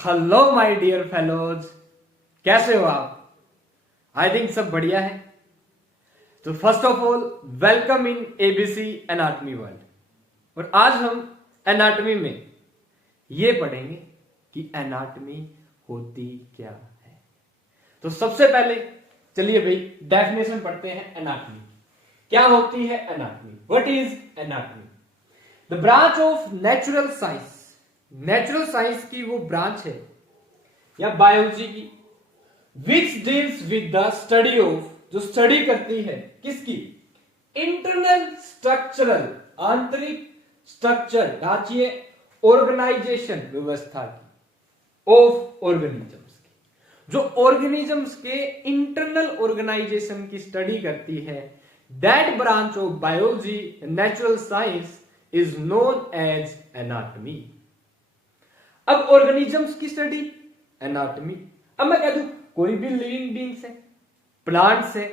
Hello my dear fellows, कैसे हो आप? आई थिंक सब बढ़िया है। तो first of all welcome in ABC anatomy world. और आज हम एनाटॉमी में ये पढ़ेंगे कि एनाटॉमी होती क्या है। तो सबसे पहले चलिए भाई डेफिनेशन पढ़ते हैं एनाटॉमी। क्या होती है anatomy? What is anatomy? The branch of natural science. Natural science की वो ब्रांच है या बायोलॉजी की which deals with the study of, जो स्टडी करती है किसकी? इंटरनल स्ट्रक्चरल, आंतरिक स्ट्रक्चर ढांचे, ऑर्गेनाइजेशन व्यवस्था की, ऑफ ऑर्गेनिजम्स की। जो ऑर्गेनिजम्स के इंटरनल ऑर्गेनाइजेशन की स्टडी करती है, that branch of biology natural science is known as anatomy. अब ऑर्गेनिजम्स की स्टडी एनाटॉमी। अब मैं कह दूं कोई भी लिविंग बींग्स है, प्लांट्स है,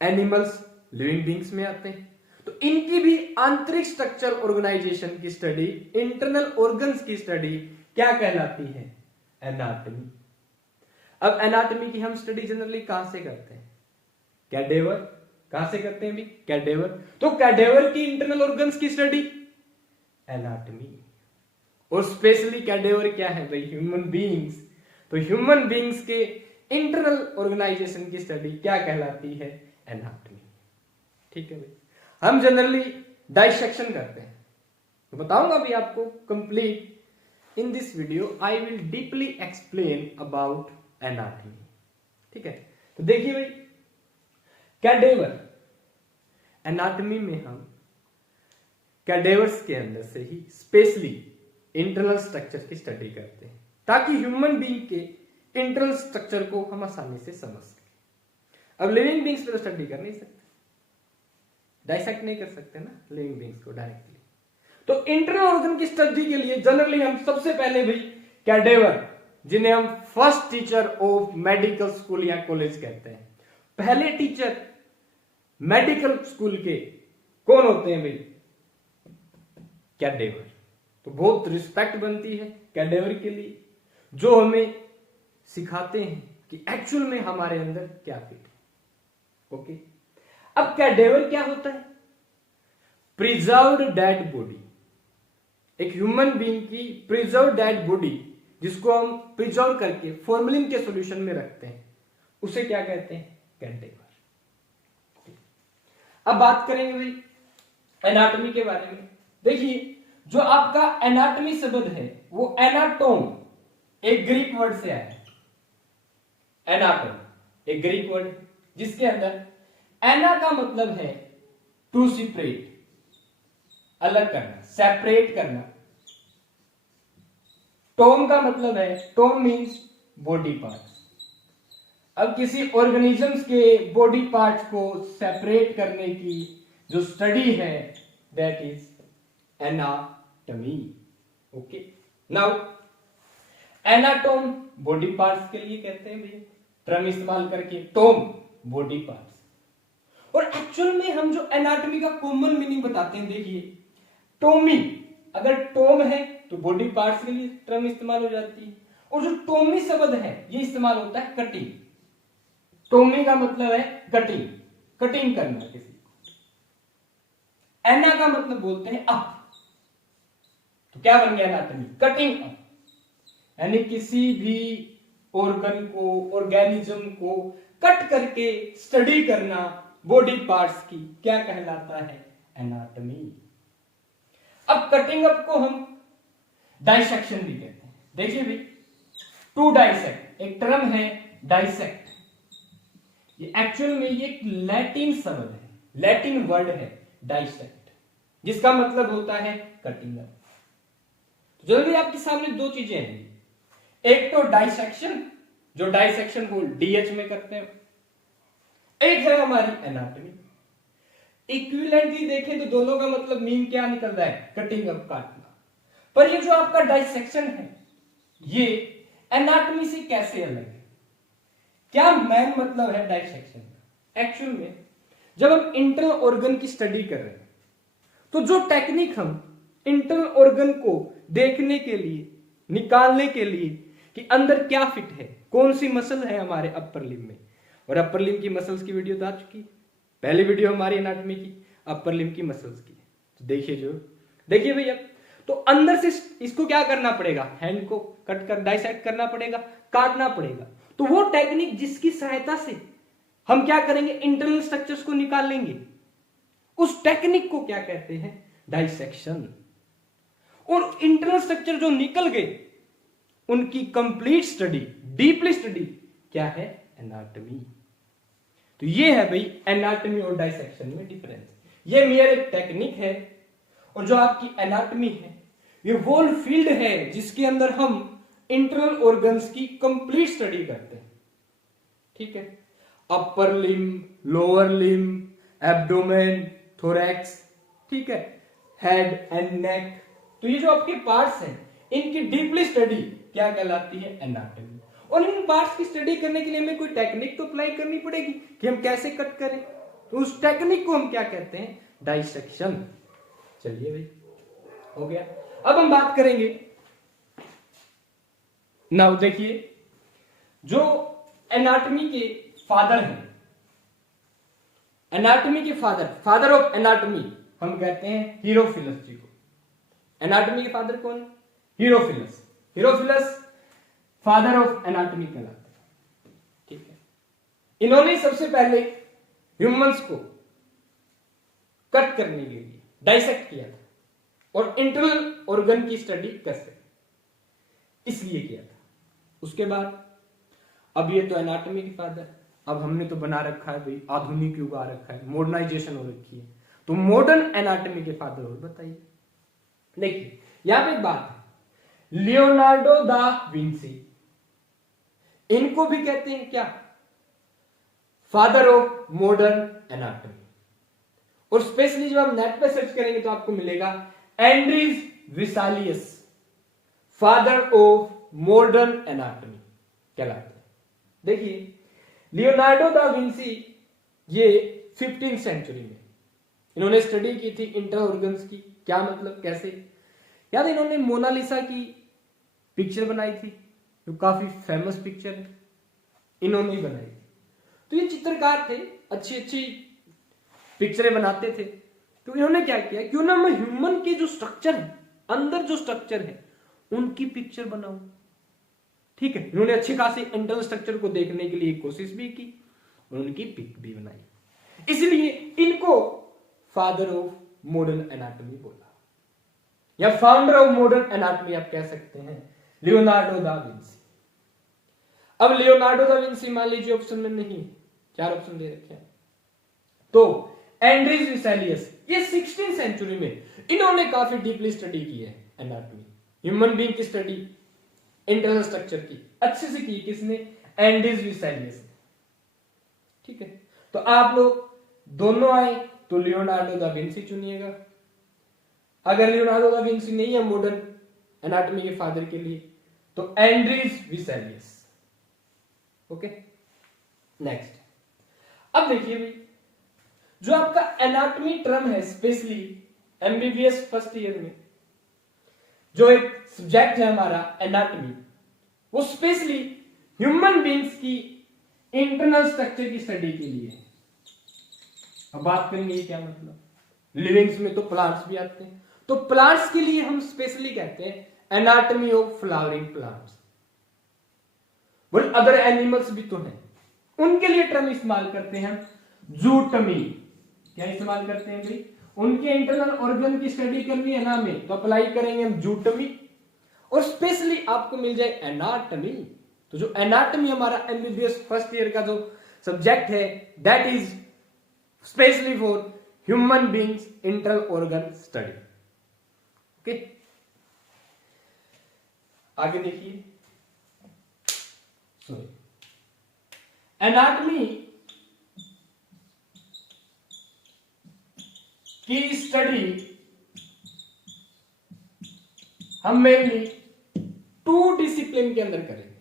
एनिमल्स लिविंग बींग्स में आते हैं, तो इनकी भी आंतरिक स्ट्रक्चर ऑर्गेनाइजेशन की स्टडी, इंटरनल ऑर्गन्स की स्टडी क्या कहलाती है? एनाटॉमी। अब एनाटॉमी की हम स्टडी जनरली कहां से करते हैं? कैडेवर। कहां से करते हैं भी? कैडेवर। तो कैडेवर की इंटरनल ऑर्गन्स की स्टडी एनाटॉमी। और स्पेशली कैडेवर क्या है भाई? Human beings. तो ह्यूमन बीइंग्स के इंटरनल ऑर्गेनाइजेशन की स्टडी क्या कहलाती है? एनाटॉमी। ठीक है भाई। हम जनरली डाइसेक्शन करते हैं, तो बताऊंगा भी आपको complete in this video. I will deeply explain about anatomy. ठीक है, तो देखिए भाई कैडेवर। एनाटॉमी में हम कैडेवर्स के अंदर से ही स्पेशली इंटरनल स्ट्रक्चर की स्टडी करते हैं, ताकि ह्यूमन बीइंग के इंटरनल स्ट्रक्चर को हम आसानी से समझ सकें। अब लिविंग बीइंग्स पे तो स्टडी कर नहीं सकते, डाइसेक्ट नहीं कर सकते ना लिविंग बीइंग्स को डायरेक्टली। तो इंटरनल ऑर्गन की स्टडी के लिए जनरली हम सबसे पहले भाई कैडेवर, जिन्हें हम first teacher of medical school या कॉलेज कहते हैं, पहले टीचर मेडिकल स्कूल के कौन होते हैं भाई? कैडेवर। तो बहुत रिस्पेक्ट बनती है कैडेवर के लिए, जो हमें सिखाते हैं कि एक्चुअल में हमारे अंदर क्या फिट है। ओके, अब कैडेवर क्या होता है? Preserved dead body. एक ह्यूमन बीइंग की प्रिजर्व्ड डेड बॉडी, जिसको हम प्रिजर्व करके फॉर्मेलिन के सॉल्यूशन में रखते हैं, उसे क्या कहते हैं? कैडेवर। अब बात करेंगे भाई एनाटॉमी के बारे में। देखिए जो आपका एनाटॉमी शब्द है वो एनाटोम एक ग्रीक वर्ड से आया है। एनाटोम एक ग्रीक वर्ड जिसके अंदर एना का मतलब है टू सेपरेट, अलग करना, सेपरेट करना। टोम का मतलब है, टोम मींस बॉडी पार्ट्स। अब किसी ऑर्गेनिजम्स के बॉडी पार्ट्स को सेपरेट करने की जो स्टडी है, that is anatomy. Okay, now एनाटोम बॉडी पार्ट्स के लिए कहते हैं भैया, टर्म इस्तेमाल करके टोम बॉडी पार्ट्स। और एक्चुअल में हम जो एनाटॉमी का कॉमन मीनिंग बताते हैं, देखिए टोमी, अगर टोम है तो बॉडी पार्ट्स के लिए टर्म इस्तेमाल हो जाती है। और जो टोमी शब्द है ये इस्तेमाल होता है कटिंग। टोमी का मतलब है कटिंग, कटिंग करना किसी को। एना का मतलब बोलते हैं अप, तो क्या बन गया एनाटॉमी? Cutting up. यानी किसी भी ऑर्गन को, ऑर्गेनिज्म को कट करके स्टडी करना बॉडी पार्ट्स की, क्या कहलाता है? एनाटॉमी। अब कटिंग अप को हम डाइसेक्शन भी कहते हैं। देखिए भी टू डाइसेक्ट, एक टर्म है डाइसेक्ट। ये एक्चुअल में ये एक लैटिन शब्द है, लैटिन वर्ड है डाइसेक्ट, जिसका मतलब होता है कटिंग अप। जल्दी आपके सामने दो चीजें हैं, एक तो डाइसेक्शन, जो डाइसेक्शन को डीएच में करते हैं, एक है हमारी एनाटॉमी। इक्विवेलेंटली देखें तो दोनों का मतलब मीन क्या निकल रहा है? कटिंग अप, काटना। पर ये जो आपका डाइसेक्शन है ये एनाटॉमी से कैसे अलग है? क्या मेन मतलब है डाइसेक्शन का? एक्चुअल में जब हम इंटरनल ऑर्गन की स्टडी कर रहे हैं, तो जो टेक्निक हम इंटरनल ऑर्गन को देखने के लिए, निकालने के लिए कि अंदर क्या फिट है, कौन सी मसल है हमारे अपर लिम्ब में। और अपर लिम्ब की मसल्स की वीडियो तो आ चुकी है, पहली वीडियो हमारी एनाटॉमी की अपर लिम्ब की मसल्स की, तो देखिए जो देखिए भैया। तो अंदर से इसको क्या करना पड़ेगा, हैंड को कट कर डाइसेक्ट करना पड़ेगा, काटना पड़ेगा। तो वो टेक्निक जिसकी सहायता से हम क्या करेंगे, इंटरनल स्ट्रक्चर्स को निकाल लेंगे, उस टेक्निक को क्या कहते हैं, डाइसेक्शन। और इंटरनल स्ट्रक्चर जो निकल गए उनकी कंप्लीट स्टडी, डीपली स्टडी क्या है, एनाटॉमी। तो ये है भाई एनाटॉमी और डाइसेक्शन में डिफरेंस। ये मेयर एक टेक्निक है, और जो आपकी एनाटॉमी है ये वो फील्ड है जिसके अंदर हम इंटरनल ऑर्गन्स की कंप्लीट स्टडी करते हैं। ठीक है, upper limb, lower limb, abdomen, thorax, ठीक है, हेड एंड नेक। तो ये जो आपके पार्ट्स हैं इनकी डीपली स्टडी क्या कहलाती है, एनाटॉमी। और इन पार्ट्स की स्टडी करने के लिए हमें कोई टेक्निक तो अप्लाई करनी पड़ेगी कि हम कैसे कट करें, तो उस टेक्निक को हम क्या कहते हैं, डाइसेक्शन। चलिए भाई हो गया। अब हम बात करेंगे, नाउ देखिए, जो एनाटॉमी के फादर हैं, एनाटॉमी के फादर ऑफ एनाटॉमी हम कहते हैं हीरोफिलस जी को। एनाटॉमी के फादर कौन, हीरोफिलस। हीरोफिलस फादर ऑफ एनाटॉमी कहलाते हैं। ठीक है, इन्होंने सबसे पहले ह्यूमंस को कट करने के लिए डाइसेक्ट किया था, और इंटरनल ऑर्गन की स्टडी कैसे, इसलिए किया था। उसके बाद अब ये तो एनाटॉमी के फादर, अब हमने तो बना रखा है भाई आधुनिक युग आ रखा है, मॉडर्नाइजेशन हो रखी है, तो मॉडर्न एनाटॉमी के फादर और बताइए। देखिए यहां पे एक बात है, लियोनार्डो दा विंसी, इनको भी कहते हैं क्या, फादर ऑफ मॉडर्न एनाटॉमी। और स्पेशली जब आप नेट पे सर्च करेंगे तो आपको मिलेगा Andreas Vesalius, father of modern anatomy कहलाते हैं। देखिए लियोनार्डो दा विंसी ये 15th सेंचुरी में इन्होंने स्टडी की थी इंटरनल ऑर्गन्स की। क्या मतलब, कैसे, याद इन्होंने मोनालिसा की पिक्चर बनाई थी, जो काफी फेमस पिक्चर है, इन्होंने ही बनाई थी। तो ये चित्रकार थे, अच्छी अच्छी पिक्चरें बनाते थे। तो इन्होंने क्या किया, क्यों ना मैं ह्यूमन के जो स्ट्रक्चर है, अंदर जो स्ट्रक्चर है उनकी पिक्चर बनाऊं। ठीक है, इन्होंने अच्छी खासी इंटरनल स्ट्रक्चर को देखने के लिए कोशिश भी की और उनकी पिक भी बनाई, इसलिए इनको फादर ऑफ मॉडर्न एनाटॉमी बोला, या फाउंडर ऑफ मॉडर्न एनाटॉमी आप कह सकते हैं, लियोनार्डो दा विंसी। अब लियोनार्डो दा विंसी मान लीजिए ऑप्शन में नहीं, 4 ऑप्शन दे रखे हैं, तो एंड्रीज विसालियस, ये 16th सेंचुरी में इन्होंने काफी डीपली स्टडी की है एनाटॉमी, ह्यूमन बीइंग की स्टडी, इंटरनल स्ट्रक्चर की अच्छे से की, किसने, एंड्रीज विसालियस। ठीक है, तो आप लोग दोनों आए तो लियोनार्डो दा विंसी चुनिएगा, अगर लियोनार्डो दा विंसी नहीं है मॉडर्न एनाटॉमी के फादर के लिए तो एंड्रीज विसालियस। Okay, next. अब देखिए भाई, जो आपका एनाटॉमी टर्म है, स्पेशली एमबीबीएस फर्स्ट ईयर में जो एक सब्जेक्ट है हमारा एनाटॉमी, वो स्पेशली ह्यूमन बीइंग्स की इंटरनल स्ट्रक्चर की स्टडी के लिए। अब बात करेंगे ये क्या मतलब, लिविंग्स में तो प्लांट्स भी आते हैं, तो प्लांट्स के लिए हम स्पेशली कहते हैं एनाटॉमी ऑफ फ्लावरिंग प्लांट्स। बोल अदर एनिमल्स भी तो हैं, उनके लिए टर्म इस्तेमाल करते हैं जूटमी। क्या इस्तेमाल करते हैं भाई, उनके इंटरनल ऑर्गन की स्टडी करनी है ना हमें, तो अप्लाई करेंगे हम जूटमी। और स्पेशली आपको मिल जाए एनाटॉमी, तो जो एनाटॉमी हमारा एमबीबीएस फर्स्ट ईयर का जो सब्जेक्ट है, that is specially for human beings internal organ study. Okay, आगे देखिए, सॉरी, एनाटॉमी की स्टडी हम मेनली 2 डिसिप्लिन के अंदर करेंगे,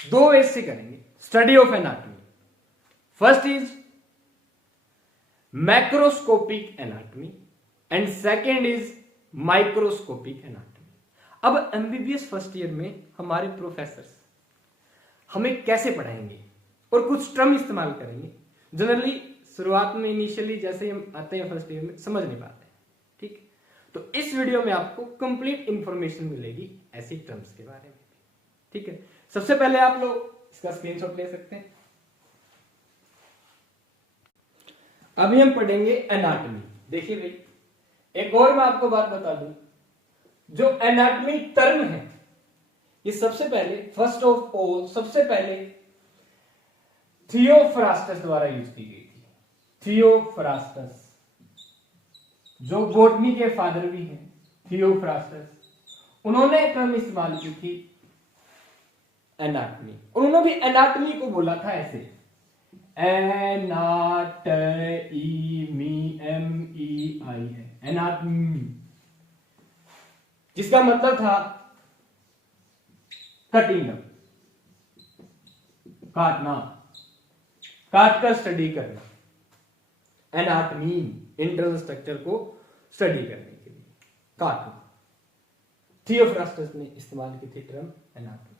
2 वेज से करेंगे study of anatomy. First is macroscopic anatomy and second is microscopic anatomy. अब एमबीबीएस फर्स्ट ईयर में हमारे प्रोफेसर हमें कैसे पढ़ाएंगे और कुछ टर्म इस्तेमाल करेंगे। जनरली शुरुआत में इनिशियली जैसे ही हम आते हैं फर्स्ट ईयर में समझ नहीं पाते, ठीक। तो इस वीडियो में आपको कंप्लीट इंफॉर्मेशन मिलेगी ऐसी टर्म्स के बारे में, ठीक है। सबसे पहले आप लोग इसका स्क्रीनशॉट ले सकते हैं। अभी हम पढ़ेंगे एनाटॉमी। देखिए भाई, एक और मैं आपको बात बता दूं, जो एनाटॉमी टर्म है ये सबसे पहले फर्स्ट ऑफ ऑल सबसे पहले थियोफ्रास्टस द्वारा यूज की गई थी। थियोफ्रास्टस जो बॉटनी के फादर भी हैं, थियोफ्रास्टस, उन्होंने टर्म इस्तेमाल की थी एनाटॉमी। और उन्होंने भी एनाटॉमी को बोला था ऐसे, एनाटॉमी, जिसका मतलब था कटिंग, काटना, काट कर स्टडी करना। एनाटॉमी इंटरनल स्ट्रक्चर को स्टडी करने के लिए काटना। थियोफ्रास्टस ने इस्तेमाल की थी टर्म एनाटॉमी।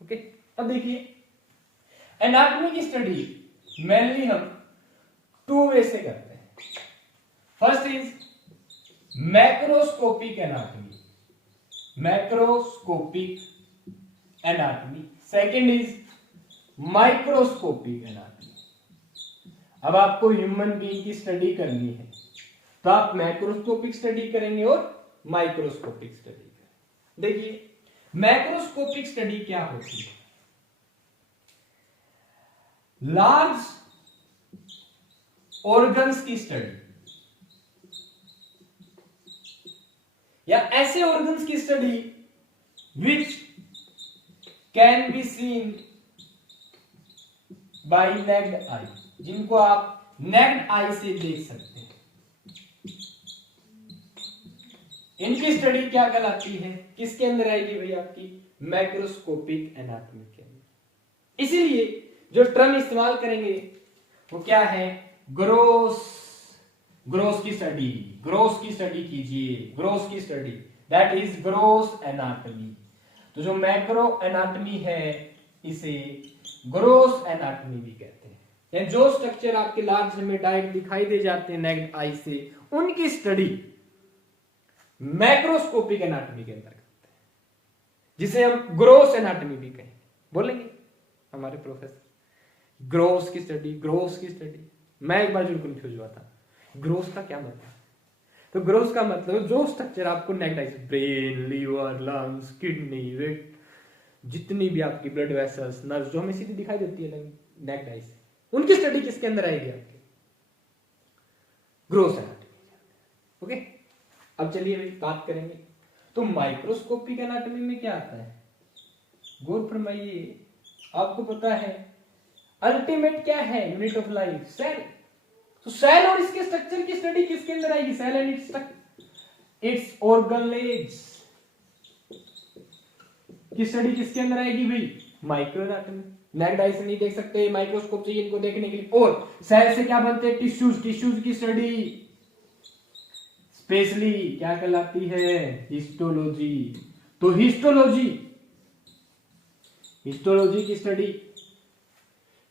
ओके, अब देखिए एनाटॉमी की स्टडी मेनली हम टू वे से करते हैं। First is macroscopic anatomy, macroscopic anatomy. Second is microscopic anatomy. अब आपको ह्यूमन बीइंग की स्टडी करनी है तो आप मैक्रोस्कोपिक स्टडी करेंगे और माइक्रोस्कोपिक स्टडी करेंगे। देखिए मैक्रोस्कोपिक स्टडी क्या होती है? लार्ज ऑर्गन्स की स्टडी या ऐसे ऑर्गन्स की study which can be seen by naked eye, जिनको आप नेक्ड आई से देख सकते हैं। इनकी स्टडी क्या कहलाती है? किसके अंदर आएगी भाई? आपकी मैक्रोस्कोपिक एनाटॉमी के अंदर। इसीलिए जो टर्म इस्तेमाल करेंगे वो क्या है? ग्रोस, ग्रोस की स्टडी, ग्रोस की स्टडी कीजिए, ग्रोस की study, that is gross anatomy. तो जो मैक्रो एनाटॉमी है इसे ग्रोस एनाटॉमी भी कहते हैं। यानी जो स्ट्रक्चर आपके लार्ज में डायरेक्ट दिखाई दे जाते हैं नेक्ड आई से, उनकी स्टडी मैक्रोस्कोपिक एनाटॉमी के अंदर करते हैं, जिसे हम ग्रोस एनाटॉमी भी कहेंगे। बोलेंगे हमारे प्रोफेसर ग्रोस की स्टडी, ग्रोस की स्टडी। मैं एक बार जरूर कंफ्यूज हुआ था, ग्रोस का क्या मतलब? तो ग्रोस का मतलब जो स्ट्रक्चर आपको नेक्ड आई से, brain, liver, lungs, kidney, weight, जितनी भी आपकी ब्लड वेसल्स, नर्व्स जो हमें सीधी दिखाई देती है नेक्ड आई से, उनकी स्टडी किसके अंदर आएगी? आपके ग्रोस एनाटॉमी। ओके, अब चलिए बात करेंगे तो माइक्रोस्कोपिक एनाटॉमी में क्या आता है? गौर फरमाइए, आपको पता है अल्टीमेट क्या है यूनिट ऑफ लाइफ? सेल। तो सेल और इसके स्ट्रक्चर की स्टडी किसके अंदर आएगी? सेल एंड इट्स ऑर्गनेज की स्टडी किसके अंदर आएगी भाई? Micro anatomy. नेक्ड आई से नहीं देख सकते, माइक्रोस्कोप चाहिए इनको देखने के लिए। और सेल से क्या बनते हैं? टिश्यूज, टिश्यूज की स्टडी स्पेशली क्या कहलाती है? हिस्टोलॉजी। तो हिस्टोलॉजी, हिस्टोलॉजी की स्टडी,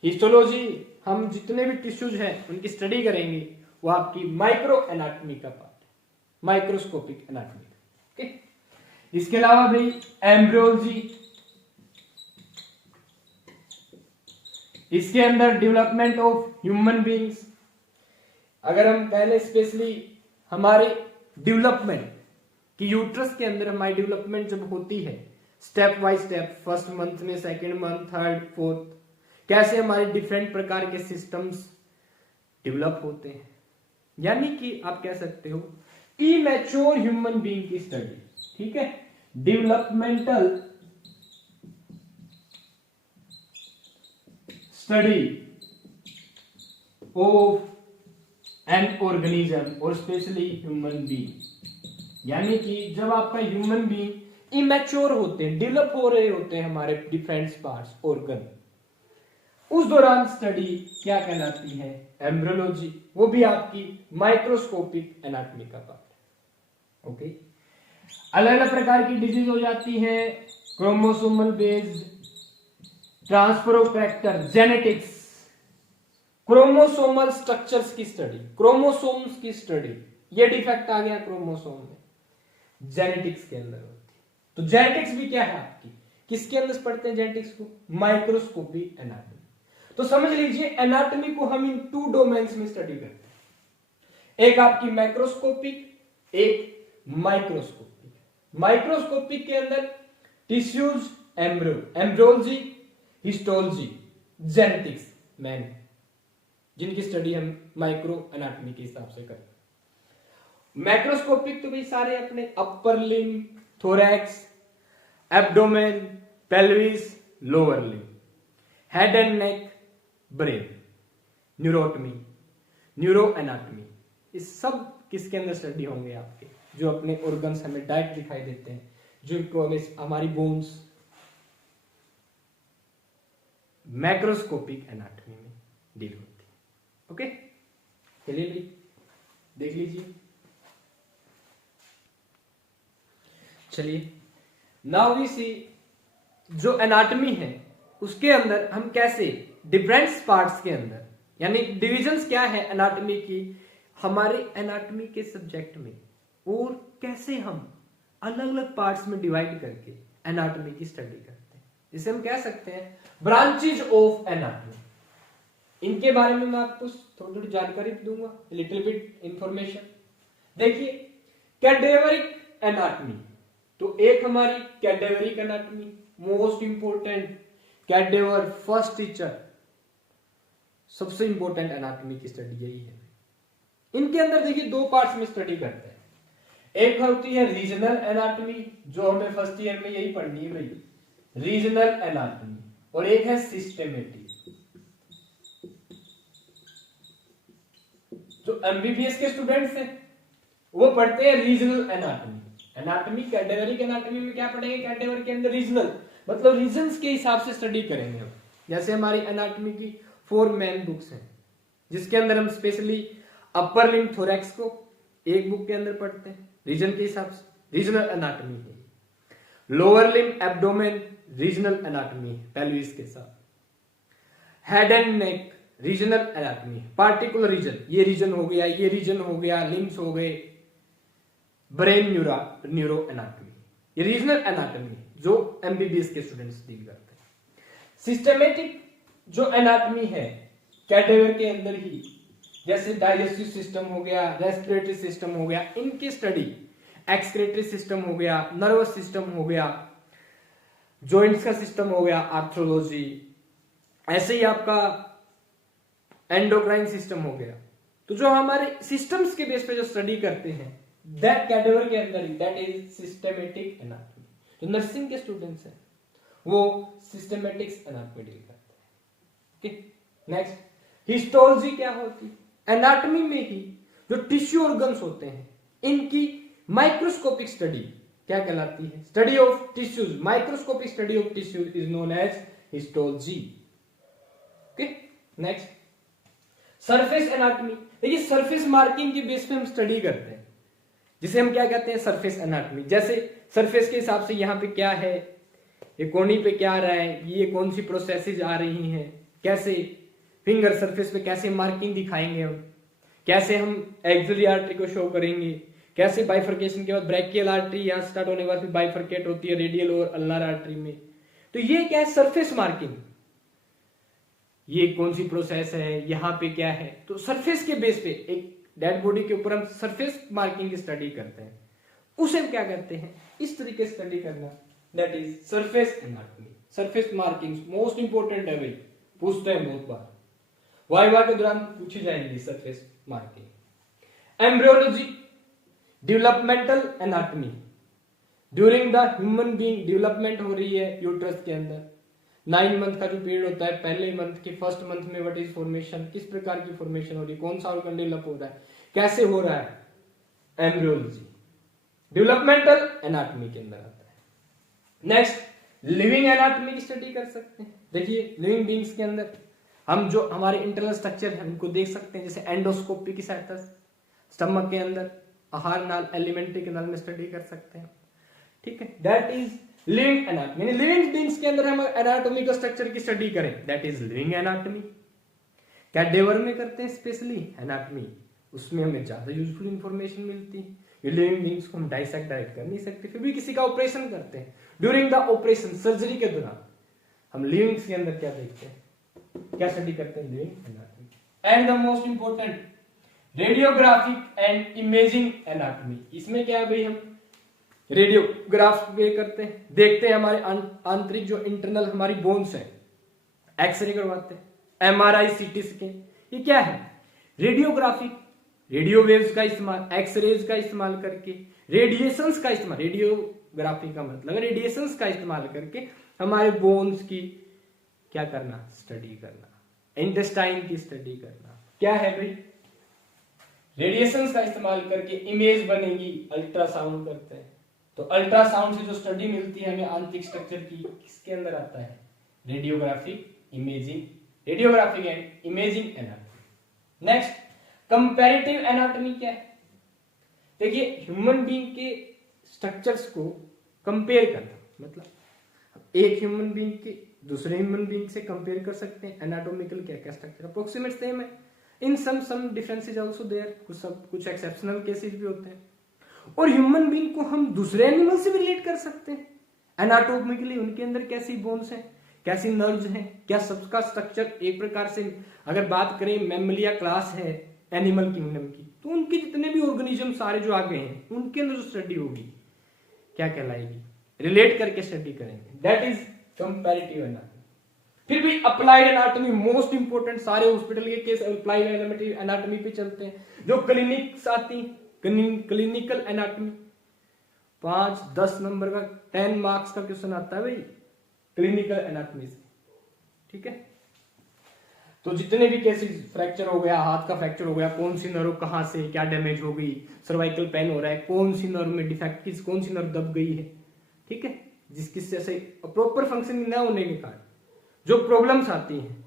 हिस्टोलॉजी हम जितने भी टिश्यूज हैं उनकी स्टडी करेंगे, वो आपकी माइक्रो एनाटॉमी का पार्ट है, माइक्रोस्कोपिक एनाटॉमी। ओके, इसके अलावा भाई एम्ब्रियोलॉजी, इसके अंदर डेवलपमेंट ऑफ ह्यूमन बीइंग्स। अगर हम पहले स्पेशली हमारे डेवलपमेंट कि यूट्रस के अंदर हमारी डेवलपमेंट जब होती है step by step, first month में, सेकेंड मंथ, थर्ड, फोर्थ, कैसे हमारे डिफरेंट प्रकार के सिस्टम्स डेवलप होते हैं, यानी कि आप कह सकते हो इमैच्योर ह्यूमन बीइंग की स्टडी। ठीक है, developmental study of an organism और स्पेशली ह्यूमन बीइंग, यानी कि जब आपका ह्यूमन बीइंग इमैच्योर होते हैं, डेवलप हो रहे होते हैं हमारे डिफरेंट पार्ट्स, ऑर्गन, उस दौरान स्टडी क्या कहलाती है? एम्ब्रियोलॉजी। वो भी आपकी माइक्रोस्कोपिक एनाटॉमी का पार्ट है। ओके, अलग अलग प्रकार की डिजीज हो जाती हैं, chromosomal based, transfer of factor, genetics, chromosomal structures की स्टडी, क्रोमोसोम्स की स्टडी, ये डिफेक्ट आ गया क्रोमोसोम में, जेनेटिक्स के अंदर होती है। तो जेनेटिक्स भी क्या है आपकी, किसके अंदर पढ़ते हैं जेनेटिक्स को, माइक्रोस्कोपी एनाटॉमी। तो समझ लीजिए एनाटॉमी को हम इन 2 डोमेन्स में स्टडी करते हैं, एक आपकी मैक्रोस्कोपिक, एक माइक्रोस्कोपिक। माइक्रोस्कोपिक के अंदर tissues, embryology, histology, genetics man, जिनकी स्टडी हम माइक्रो एनाटॉमी के हिसाब से करते हैं। मैक्रोस्कोपिक तो भाई सारे अपने upper limb, thorax, abdomen, pelvis, lower limb, head and neck, brain, neurotomy, neuro anatomy, इस सब किसके अंदर स्टडी होंगे आपके, जो अपने ऑर्गन्स हमें डायरेक्ट दिखाई देते हैं, जिनको हमें हमारी बोन्स, मैक्रोस्कोपिक एनाटॉमी में डील होती है। ओके, चलिए भाई देख लीजिए। चलिए नाउ वी सी, जो एनाटॉमी है उसके अंदर हम कैसे डिफरेंट पार्ट्स के अंदर, यानी डिविजन्स क्या है एनाटॉमी की हमारे एनाटॉमी के सब्जेक्ट में, और कैसे हम अलग अलग पार्ट्स में डिवाइड करके एनाटॉमी की स्टडी करते हैं, जिसे हम कह सकते हैं ब्रांचेज ऑफ एनाटॉमी। इनके बारे में मैं आपको थोड़ी थोड़ी जानकारी दूंगा, लिटिल बिट इंफॉर्मेशन। देखिए कैडेवरिक एनाटॉमी, तो एक हमारी cadaveric anatomy, most important, cadaver first teacher, सबसे इंपोर्टेंट एनाटॉमी की स्टडी यही है। इनके अंदर देखिए 2 पार्ट्स में स्टडी करते हैं, एक होती है रीजनल एनाटॉमी, जो हमें फर्स्ट ईयर में यही पढ़नी है भाई, रीजनल एनाटॉमी, और एक है सिस्टेमेटिक। जो एमबीबीएस के स्टूडेंट्स हैं वो पढ़ते हैं रीजनल एनाटॉमी। एनाटॉमी कैटेगरिक एनाटॉमी में क्या पढ़ेंगे, कैटेगरी के अंदर रीजनल, मतलब रीजन्स के हिसाब से स्टडी करेंगे हम। जैसे हमारी एनाटॉमी की 4 मेन बुक्स हैं, जिसके अंदर हम स्पेशली अपर लिम्ब थोरैक्स को एक बुक के अंदर पढ़ते हैं रीजन के हिसाब से, रीजनल एनाटॉमी है। Lower limb abdomen, regional anatomy है पेल्विस के साथ। Head and neck, regional anatomy, particular reason, ये रीजन हो गया, ये रीजन हो गया, लिम्स हो गए। ब्रेन न्यूरो एनाटॉमी, ये रीजनल एनाटॉमी जो एमबीबीएस के स्टूडेंट्स डील करते हैं। सिस्टमेटिक जो एनाटॉमी है कैटेगरी के अंदर ही, जैसे डाइजेस्टिव सिस्टम हो गया, रेस्पिरेटरी सिस्टम हो गया, इनकी स्टडी, एक्सक्रीटरी सिस्टम हो गया, नर्वस सिस्टम हो गया, जॉइंट्स का सिस्टम हो गया, आर्थ्रोलॉजी, ऐसे ही आपका एंडोक्राइन सिस्टम हो गया। तो जो हमारे सिस्टम्स के बेस पे जो स्टडी करते हैं दैट कैटेगरी के अंदर ही, दैट इज सिस्टमेटिक एनाटॉमी। जो नर्सिंग के स्टूडेंट्स हैं वो सिस्टमेटिक्स एनाटॉमी डील करते हैं। ओके, नेक्स्ट हिस्टोलॉजी क्या होती है, एनाटॉमी में ही जो टिश्यू ऑर्गन्स होते हैं इनकी माइक्रोस्कोपिक स्टडी क्या कहलाती है, study of tissues, microscopic study of tissues is known as histology. Okay, next surface anatomy. देखिए सरफेस मार्किंग के बेस पे हम स्टडी करते हैं, जिसे हम क्या कहते हैं, सरफेस एनाटॉमी। जैसे सरफेस के हिसाब से यहाँ पे क्या है, ये कोनी पे क्या आ रहा है, ये कौन सी प्रोसेसेस आ रही हैं, कैसे फिंगर सरफेस पे कैसे मार्किंग दिखाएंगे हम, कैसे हम एक्सिलरी आर्टरी को शो करेंगे, कैसे बाइफर्केशन के बाद ब्रैकियल आर्टरी यहाँ स्टार्ट होने के बाद फिर बाइफर्केट होती है रेडियल और अल्नार आर्टरी में। तो ये क्या है, सरफेस मार्किंग, ये कौन सी प्रोसेस है, यहाँ पे क्या है। तो सरफेस के बेस पे एक डेड बॉडी के ऊपर हम सरफेस मार्किंग की स्टडी करते हैं, उसे हम क्या करते हैं, इस तरीके से स्टडी करना, that is surface anatomy. Surface marking most important है भाई, पूछते हैं बहुत बार, वाइवा के दौरान पूछी जाएंगी surface marking. Embryology, developmental anatomy, during the human being development हो रही है यूट्रस के अंदर, 9 मंथ का जो पीरियड होता है, पहले मंथ के फर्स्ट मंथ में व्हाट इज फॉर्मेशन, किस प्रकार की फॉर्मेशन हो रही है, कौन सा ऑर्गन डेवलप हो रहा है, कैसे हो रहा है, एम्ब्रियोलॉजी डेवलपमेंटल एनाटॉमी के अंदर आता है। नेक्स्ट लिविंग एनाटॉमी की स्टडी कर सकते हैं। देखिए लिविंग बीइंग्स के अंदर हम जो हमारे इंटरनल स्ट्रक्चर है उनको देख सकते हैं, जैसे एंडोस्कोपी की सहायता से स्टमक के अंदर, आहार नाल, एलिमेंट्री कैनाल में स्टडी कर सकते हैं। ठीक है, दैट इज लिविंग एनाटॉमी। यानी लिविंग बीइंग्स के अंदर हम एनाटॉमिकल स्ट्रक्चर की स्टडी करें, that is living anatomy. Cadaver में करते हैं स्पेशली एनाटॉमी, उसमें हमें ज्यादा यूजफुल इंफॉर्मेशन मिलती है। ये लिविंग बीइंग्स को हम डाइसेक्ट डायरेक्ट कर नहीं सकते, फिर भी किसी का ऑपरेशन करते हैं, ड्यूरिंग द ऑपरेशन सर्जरी के दौरान हम लिविंग्स के अंदर क्या देखते हैं, क्या स्टडी करते हैं, living anatomy. And the most important radiographic and imaging anatomy. इसमें क्या है भाई, हम रेडियोग्राफ पे करते हैं, देखते हैं हमारे आंतरिक जो इंटरनल हमारी बोन्स है, एक्सरे करवाते हैं, एमआरआई सीटी स्कैन। ये क्या है, रेडियोग्राफिक, रेडियो वेव्स का इस्तेमाल, एक्सरेज का इस्तेमाल करके, रेडिएशंस का इस्तेमाल, रेडियोग्राफी का मतलब रेडिएशंस का इस्तेमाल करके हमारे बोन्स की क्या करना, स्टडी करना, इंटेस्टाइन की स्टडी करना। क्या है भाई, रेडिएशंस का इस्तेमाल करके इमेज बनेगी, अल्ट्रासाउंड करते हैं, तो अल्ट्रासाउंड से जो स्टडी मिलती है हमें आंतरिक स्ट्रक्चर की, किसके अंदर आता है, radiographic imaging, radiographic and imaging anatomy. Next comparative anatomy क्या है, देखिए ह्यूमन बीइंग के स्ट्रक्चर्स को कंपेयर करना, मतलब एक ह्यूमन बीइंग के दूसरे ह्यूमन बीइंग से कंपेयर कर सकते हैं, एनाटॉमिकल क्या क्या स्ट्रक्चर अप्रोक्सीमेट सेम है, इन सम डिफरेंसेस आल्सो देयर, कुछ एक्सेप्शनल केसेस भी होते हैं। और ह्यूमन बीइंग को हम दूसरे एनिमल से भी रिलेट कर सकते हैं एनाटॉमिकली, उनके अंदर कैसी बोन्स हैं, कैसी नर्व्स हैं, क्या सबका स्ट्रक्चर एक प्रकार से, अगर बात करें मैमलिया क्लास है एनिमल किंगडम की, तो उनके जितने भी ऑर्गेनिज्म सारे जो आगे हैं उनके अंदर जो स्टडी होगी क्या कहलाएगी, रिलेट करके स्टडी करेंगे, दैट इज कंपैरेटिव एनाटॉमी। फिर भी अप्लाइड एनाटॉमी मोस्ट इंपोर्टेंट, सारे हॉस्पिटल के केस अप्लाइड एनाटॉमी पे चलते हैं। जो क्लिनिक्स आती, क्लिनिकल एनाटॉमी 5-10 नंबर का 10 मार्क्स का क्वेश्चन आता है भाई क्लिनिकल एनाटॉमी से, ठीक है। तो जितने भी केसेस, फ्रैक्चर हो गया, हाथ का फ्रैक्चर हो गया, कौन सी नर्व कहां से क्या डैमेज हो गई, सर्वाइकल पेन हो रहा है, कौन सी नर्व में डिफेक्ट, किस कौन सी नर्व दब गई है, ठीक है, जिस से प्रॉपर फंक्शनिंग न होने के कारण जो प्रॉब्लम्स आती हैं,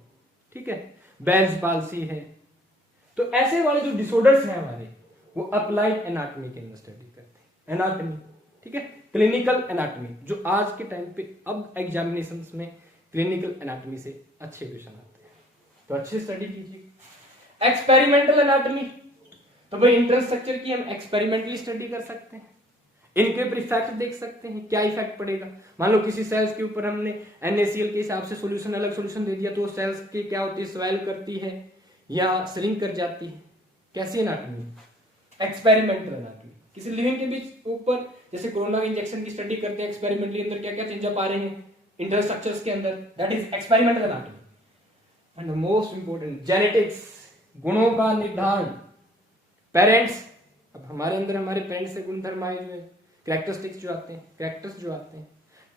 ठीक है, बेल्स पाल्सी है, तो ऐसे वाले जो डिसऑर्डर्स हैं हमारे, वो अप्लाइड एनाटॉमी के अंदर स्टडी करते हैं, एनाटॉमी, ठीक है। क्लिनिकल एनाटॉमी जो आज के टाइम पे अब एग्जामिनेशंस में क्लिनिकल एनाटॉमी से अच्छे क्वेश्चन आते हैं, तो अच्छे स्टडी कीजिए। एक्सपेरिमेंटल एनाटॉमी, तो भाई इंटरनल स्ट्रक्चर की हम एक्सपेरिमेंटली स्टडी कर सकते हैं, इनके ऊपर इफेक्ट देख सकते हैं, क्या इफेक्ट पड़ेगा। मान लो किसी सेल्स के ऊपर हमने NaCl के हिसाब से सॉल्यूशन, अलग सॉल्यूशन दे दिया, तो सेल्स की क्या होती है, स्वेल करती है या श्रिंक कर जाती है, कैसी एनाटॉमी, एक्सपेरिमेंटल एनाटॉमी। किसी लिविंग के बीच ऊपर, जैसे कोरोना इंजेक्शन की स्टडी करते हैं एक्सपेरिमेंटली, अंदर क्या क्या चेंजअप आ रहे हैं इंटरनल स्ट्रक्चर्स के अंदर, that is experimental anatomy. And most important genetics, गुणों का निर्धारण, पेरेंट्स, अब हमारे अंदर हमारे पेरेंट्स से गुणधर्म आए हुए, कैरेक्टरिस्टिक्स जो आते हैं, कैरेक्टर्स जो आते हैं,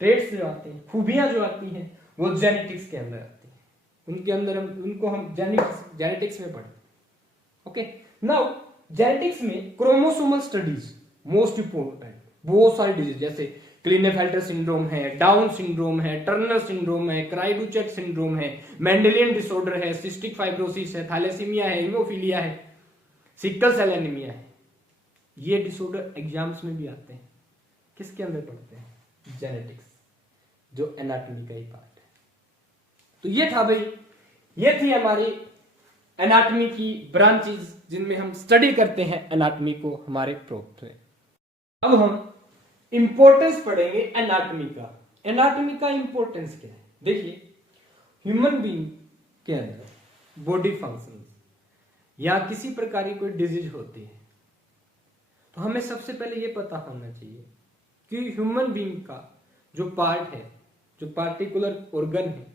ट्रेट्स जो आते हैं, खूबियां जो आती हैं, वो जेनेटिक्स के अंदर आती हैं, उनके अंदर हम उनको हम जेनेटिक्स में पढ़ते हैं। ओके, नाउ जेनेटिक्स में क्रोमोसोमल स्टडीज मोस्ट इंपोर्टेंट, बहुत सारी डिजीज जैसे क्लीनेफेल्टर सिंड्रोम है, डाउन सिंड्रोम है, टर्नर सिंड्रोम है, क्राइडुचेट सिंड्रोम है, मेंडेलियन डिसऑर्डर है, सिस्टिक फाइब्रोसिस है, थैलेसीमिया है, हीमोफीलिया है, सिकल सेल एनीमिया है। ये डिसऑर्डर एग्जाम्स में भी आते हैं, किसके अंदर पढ़ते हैं, जेनेटिक्स, जो एनाटॉमी का ही पार्ट है। तो ये था भाई, ये थी हमारी एनाटॉमी की ब्रांचेस जिनमें हम स्टडी करते हैं एनाटॉमी को हमारे प्रोग्राम में। अब हम इंपॉर्टेंस पढ़ेंगे एनाटॉमी का। एनाटॉमी का इंपॉर्टेंस क्या है, देखिए ह्यूमन बीइंग के अंदर बॉडी फंक्शन या किसी प्रकार की कोई डिजीज होती है, तो हमें सबसे पहले ये पता होना चाहिए कि ह्यूमन बीइंग का जो पार्ट है, जो पार्टिकुलर ऑर्गन है,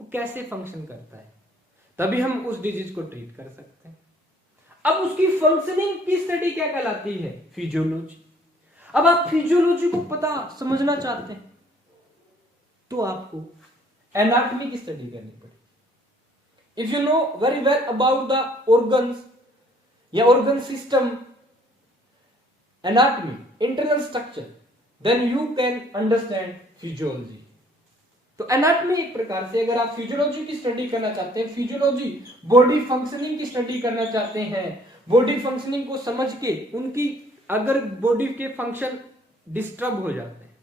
वो कैसे फंक्शन करता है, तभी हम उस डिजीज को ट्रीट कर सकते हैं। अब उसकी फंक्शनिंग की स्टडी क्या कहलाती है, फिजियोलॉजी। अब आप फिजियोलॉजी को पता समझना चाहते हैं तो आपको एनाटॉमी की स्टडी करनी पड़ेगी। If you know very well about the organs या organ system, anatomy, internal structure, then you can understand physiology. तो एनाटॉमी एक प्रकार से, अगर आप फिजियोलॉजी की स्टडी करना चाहते हैं, फिजियोलॉजी बॉडी फंक्शनिंग की स्टडी करना चाहते हैं, बॉडी फंक्शनिंग को समझ के उनकी, अगर बॉडी के फंक्शन डिस्टर्ब हो जाते हैं,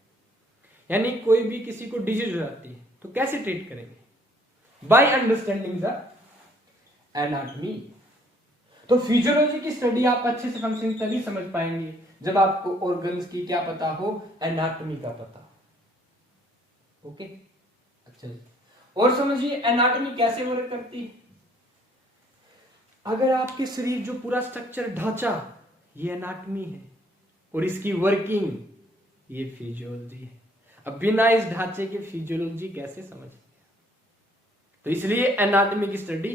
यानी कोई भी किसी को डिजीज हो जाती है तो कैसे ट्रीट करेंगे? By understanding the anatomy. तो फिजियोलॉजी की स्टडी आप अच्छे से फंक्शनिंग तभी समझ पाएंगे जब आपको ऑर्गन्स की क्या पता हो, एनाटॉमी का पता हो। ओके, अच्छा और समझिए एनाटॉमी कैसे वर्क करती है। अगर आपके शरीर जो पूरा स्ट्रक्चर ढांचा ये एनाटॉमी है और इसकी वर्किंग ये फिजियोलॉजी है। अब बिना इस ढांचे के फिजियोलॉजी कैसे समझेंगे? तो इसलिए एनाटॉमी की स्टडी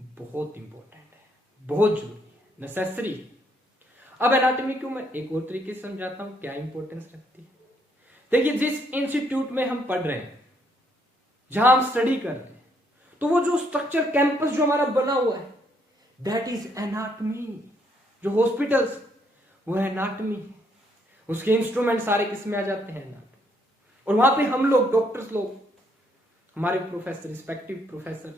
बहुत इंपॉर्टेंट है, बहुत जरूरी है, नेसेसरी है। अब एनाटॉमी को मैं एक और तरीके से समझाता हूं क्या इंपॉर्टेंस रखती है। देखिए, जिस इंस्टीट्यूट में हम पढ़ रहे हैं, जहां हम स्टडी कर रहे हैं, तो वो जो स्ट्रक्चर कैंपस जो हमारा बना हुआ है दैट इज एनाटॉमी। जो हॉस्पिटल्स वो एनाटॉमी है, उसके इंस्ट्रूमेंट सारे किस में आ जाते हैं? एनाटॉमी। और वहां पे हम लोग डॉक्टर्स लोग, हमारे प्रोफेसर, रिस्पेक्टिव प्रोफेसर,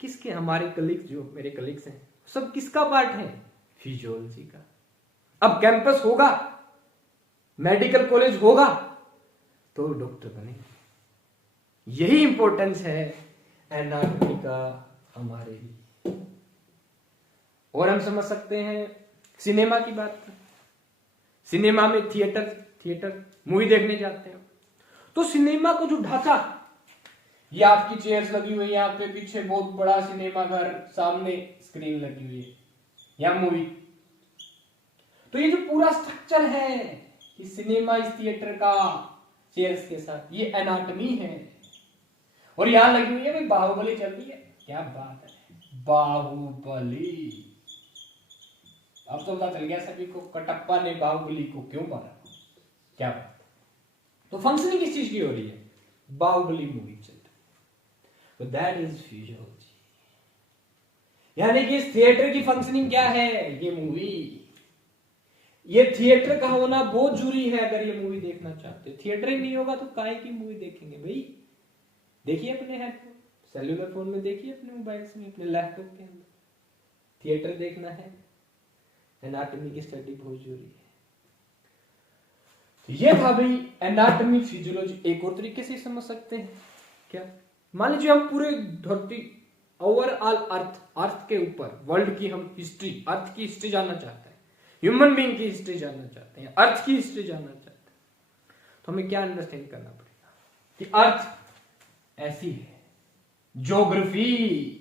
किसके, हमारे कलीग्स, जो मेरे कलीग्स हैं, सब किसका पार्ट है? फिजियोलॉजी का। अब कैंपस होगा, मेडिकल कॉलेज होगा तो डॉक्टर बनेंगे। यही इंपॉर्टेंस है एनाटॉमी का हमारे लिए। और हम समझ सकते हैं सिनेमा की बात। सिनेमा में थिएटर मूवी देखने जाते हैं, तो सिनेमा को जो ढांचा, ये आपकी चेयर्स लगी हुई है, यहाँ पे पीछे बहुत बड़ा सिनेमा घर, सामने स्क्रीन लगी हुई है या मूवी, तो ये जो पूरा स्ट्रक्चर है इस सिनेमा, इस थिएटर का चेयर्स के साथ, ये एनाटॉमी है। और यहां लगी हुई है भाई बाहुबली चल रही है, क्या बात है, बाहुबली। अब तो पता चल गया सभी को कटप्पा ने बाहुबली को क्यों मारा, क्या बात। तो फंक्शनिंग किस चीज की हो रही है? बाहुबली मूवी चल रही है, तो दैट इज फिजियोलॉजी। यानी कि इस थिएटर की फंक्शनिंग क्या है? ये मूवी, ये थिएटर का होना बहुत जरूरी है। अगर ये मूवी देखना चाहते हो, थिएटर ही नहीं होगा तो काहे की मूवी देखेंगे भाई? देखिए अपने हेडफोन, सेल्युलर फोन में देखिए, अपने मोबाइल में, अपने लैपटॉप के अंदर। थिएटर देखना है, एनाटॉमी की स्टडी बहुत जरूरी है। तो ये था भाई एनाटॉमी फिजियोलॉजी। एक और तरीके से समझ सकते हैं क्या? मान लीजिए हम पूरे धरती, ओवरऑल अर्थ के ऊपर, वर्ल्ड की हम हिस्ट्री, अर्थ की हिस्ट्री जानना चाहते हैं, ह्यूमन बीइंग की हिस्ट्री जानना चाहते हैं, अर्थ की हिस्ट्री जानना चाहते हैं, तो हमें क्या अंडरस्टैंड करना पड़ेगा कि अर्थ ऐसी है, ज्योग्राफी,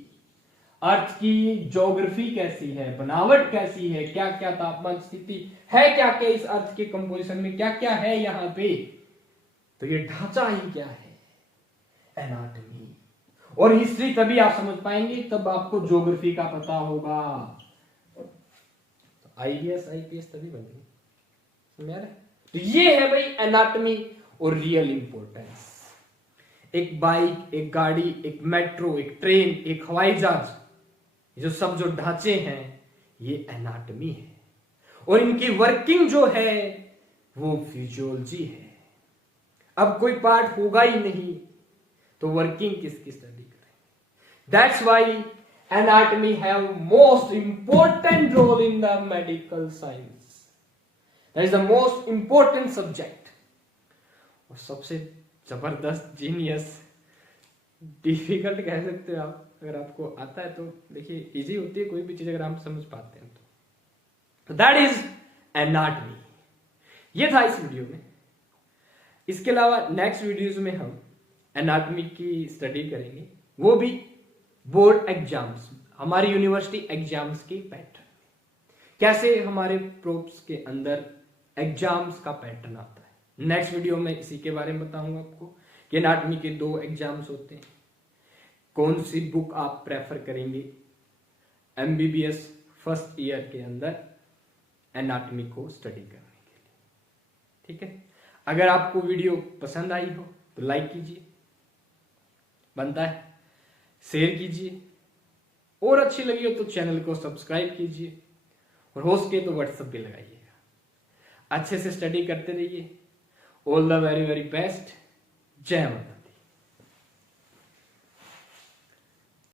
अर्थ की ज्योग्राफी कैसी है, बनावट कैसी है, क्या क्या तापमान स्थिति है, क्या क्या इस अर्थ के कंपोजिशन में क्या क्या है यहां पे, तो ये ढांचा ही क्या है? एनाटॉमी। और हिस्ट्री तभी आप समझ पाएंगे, तब आपको ज्योग्राफी का पता होगा। तो आईएएस आईपीएस तभी बनेंगे। तो ये है भाई एनाटॉमी और रियल इंपॉर्टेंस। एक बाइक, एक गाड़ी, एक मेट्रो, एक ट्रेन, एक हवाई जहाज, जो सब जो ढांचे हैं ये एनाटॉमी है, और इनकी वर्किंग जो है वो फिजियोलॉजी है। अब कोई पार्ट होगा ही नहीं तो वर्किंग किसकी स्टडी करेंगे? That's why anatomy have most important role in the medical science. That is the most important subject. और सबसे जबरदस्त, जीनियस, डिफिकल्ट कह सकते हो आप। अगर आपको आता है तो देखिए इजी होती है कोई भी चीज अगर हम समझ पाते हैं तो दैट इज एनाटॉमी। ये था इस वीडियो में। इसके अलावा नेक्स्ट वीडियोस में हम एनाटॉमी की स्टडी करेंगे, वो भी बोर्ड एग्जाम्स, हमारी यूनिवर्सिटी एग्जाम्स की पैटर्न, कैसे हमारे प्रोब्स के अंदर एग्जाम्स का पैटर्न आता है। नेक्स्ट वीडियो में इसी के बारे में बताऊंगा आपको कि एनाटॉमी के 2 एग्जाम्स होते हैं, कौन सी बुक आप प्रेफर करेंगे एमबीबीएस फर्स्ट ईयर के अंदर एनाटॉमी को स्टडी करने के लिए। ठीक है, अगर आपको वीडियो पसंद आई हो तो लाइक कीजिए, बनता है, शेयर कीजिए, और अच्छी लगी हो तो चैनल को सब्सक्राइब कीजिए, और हो सके तो व्हाट्सएप भी लगाइएगा। अच्छे से स्टडी करते रहिए। All the very very best. जय माता।